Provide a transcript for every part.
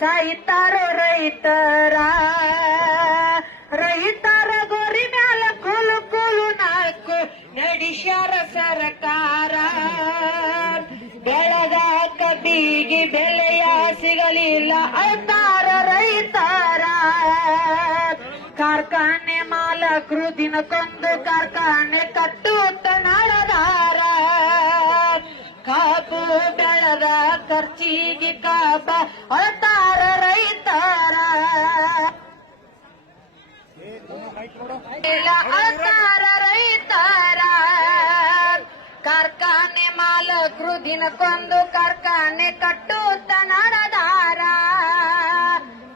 ಸಾಯ್ತಾರೋ ರೈತರ ರೈತರ ಗೋರಿ ಮ್ಯಾಲ ಕೂಲು ಕೂಲು ನಾಲ್ಕು ನಡೆಸ್ಯಾರ ಸರ್ಕಾರ. ಬೆಳೆದ ಕಬ್ಬಿಗೆ ಬೆಲೆಯ ಸಿಗಲಿಲ್ಲ ಅಳ್ತಾರ ರೈತರ. ಕಾರ್ಖಾನೆ ಮಾಲಕರು ದಿನಕ್ಕೊಂದು ಕಾರ್ಖಾನೆ ಕಟ್ಟುತ್ತ ನಡೆದಾರ. ಕಾಬು ಬೆಳೆದ ಖರ್ಚಿಗೆ ಕಾಬ ಅಳ್ತಾರ ರೈತರ. ಅಳ್ತಾರ ರೈತರ. ಕಾರ್ಖಾನೆ ಮಾಲಕರು ದಿನಕ್ಕೊಂದು ಕಾರ್ಖಾನೆ ಕಟ್ಟುತ್ತ ನಡೆದಾರ.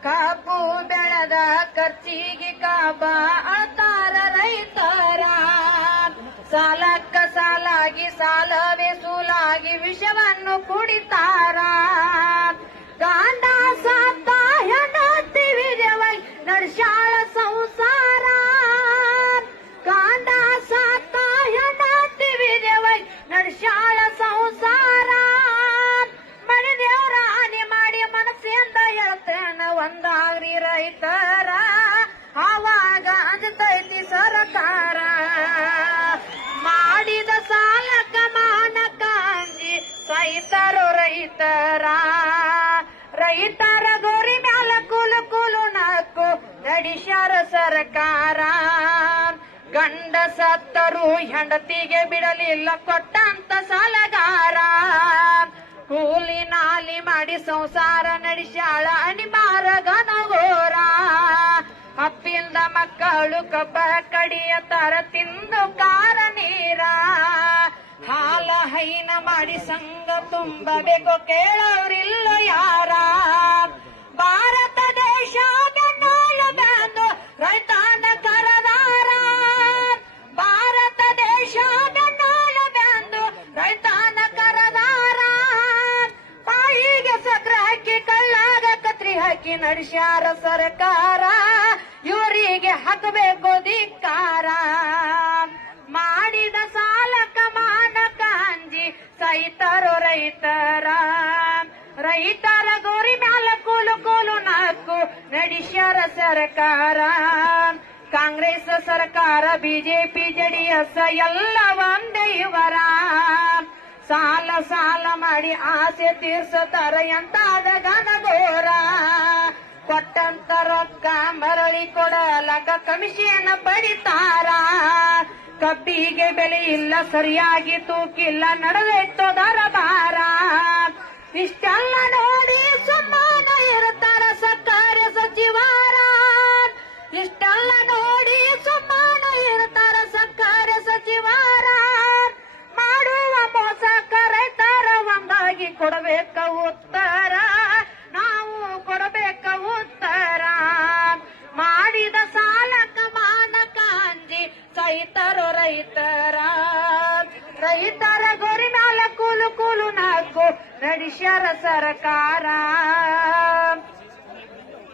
ಕಾಬು ಬೆಳೆದ ಖರ್ಚಿಗೆ ಕಾಬ ಅಳ್ತಾರ ರೈತರ. ಸಾಲಕ್ಕ ಸಾಲಾಗಿ ಸಾಲವೇ ಸೂಲಾಗಿ ವಿಷವನ್ನು ಕುಡಿತಾರ. ಗಾಂಡ ಸಾತ ಹೆಂಡತಿ ವಿಜಯವಾಗಿ ನಡ್ಸ್ಯಾಳ ಸಂಸಾರ. ಗಾಂಡ ಸಾತ ಹೆಂಡತಿ ವಿಜಯವಾಗಿ ನಡ್ಸ್ಯಾಳ ಸಂಸಾರ. ಮನೆ ದೇವರ ಹಾನಿ ಮಾಡಿ ಮನಸ್ಸಿಂದ ಹೇಳ್ತೇನ ಒಂದಾಗ್ರಿ ರೈತರ. ಆವಾಗ ಅಂಜತೈತಿ ಸರ್ಕಾರ. ಮಾಡಿದ ಸಾಲಕ ಮಾನಕ ಅಂಜಿ ಸಾಯ್ತಾರೋ ರೈತರ. ರೈತರ ಗೋರಿ ಮ್ಯಾಲ ಕೂಲು ಕೂಲು ನಾಲ್ಕು ನಡೆಸ್ಯಾರ ಸರ್ಕಾರ. ಗಂಡ ಸತ್ತರು ಹೆಂಡತಿಗೆ ಬಿಡಲಿಲ್ಲ ಕೊಟ್ಟಂತ ಸಾಲಗಾರ. ಕೂಲಿ ನಾಲಿ ಮಾಡಿ ಸಂಸಾರ ನಡೆಸ್ಯಾಳ ಅನಿಮಾರ ಗನಗೋರ. ಅಪ್ಪಿಲ್ದ ಮಕ್ಕಳು ಕಬ್ಬ ಕಡಿಯತಾರ ತಿಂದು ಕಾರ ನೀರ. ಹಾಲ ಹೈನ ಮಾಡಿ ಸಂಘ ತುಂಬಬೇಕು ಕೇಳೋರಿಲ್ಲ ಯಾರ. ಭಾರತ ದೇಶ ಬೆನ್ನಾಳು ಬಂದು ರೈತಾನ ಕರದಾರ. ಭಾರತ ದೇಶ ಬೆನ್ನಾಳು ಬಂದು ರೈತಾನ ಕರದಾರ. ಬಾಯಿಗೆ ಸಕ್ರ ಹಾಕಿ ಕಳ್ಳಾಗ ಕತ್ರಿ ಹಾಕಿ ನಡೆಸ್ಯಾರ ಸರ್ಕಾರ. ಇವರಿಗೆ ಹಾಕಬೇಕು ಧಿಕ್ಕಾರ. ಮಾಡಿದ ಸಾಲಕ ಮಾನಕ ಅಂಜಿ ಸಾಯ್ತಾರೋ ರೈತರ. ರೈತರ ಗೋರಿ ಮ್ಯಾಲ ಕೂಲು ಕೂಲು ನಾಲ್ಕು ನಡೆಸ್ಯಾರ ಸರ್ಕಾರ. ಕಾಂಗ್ರೆಸ್ ಸರ್ಕಾರ ಬಿಜೆಪಿ ಜೆಡಿಎಸ್ ಎಲ್ಲ ಒಂದೇ ಇವರ. ಸಾಲ ಸಾಲ ಮಾಡಿ ಆಸೆ ತೀರ್ಸತಾರ ಎಂತಾದ ಗನಗೋರ. ಕೊಟ್ಟಂತ ರೊಕ್ಕ ಮರಳಿ ಕೊಡಲಕ ಕಮಿಷನ್ ಪಡಿತಾರ. ಕಬ್ಬಿಗೆ ಬೆಲೆ ಇಲ್ಲ ಸರಿಯಾಗಿ ತೂಕಿಲ್ಲ ನಡೆದೈತೋ ದರಬಾರ. ಇಷ್ಟೆಲ್ಲ ನೋಡಿ ಸುಮ್ಮನೆ ಇರ್ತಾರ ಸರ್ಕಾರಿ ಸಚಿವರ. ಇಷ್ಟೆಲ್ಲ ನೋಡಿ ಸುಮ್ಮನೆ ಇರ್ತಾರ ಸರ್ಕಾರಿ ಸಚಿವರ. ಮಾಡುವ ಮೋಸಕ ರೈತರ ಒಂದಾಗಿ ಕೊಡಬೇಕ ಉತ್ತರ. ನಾವು ಕೊಡಬೇಕ ಉತ್ತರ. ಮಾಡಿದ ಸಾಲಕ ಮಾನಕ ಅಂಜಿ ಸಾಯ್ತಾರೋ ರೈತರ. ರೈತರ ಗೋರಿ ಮ್ಯಾಲ ಕೂಲು ಕೂಲು ನಾಲ್ಕು ನಡೆಸ್ಯಾರ ಸರ್ಕಾರ.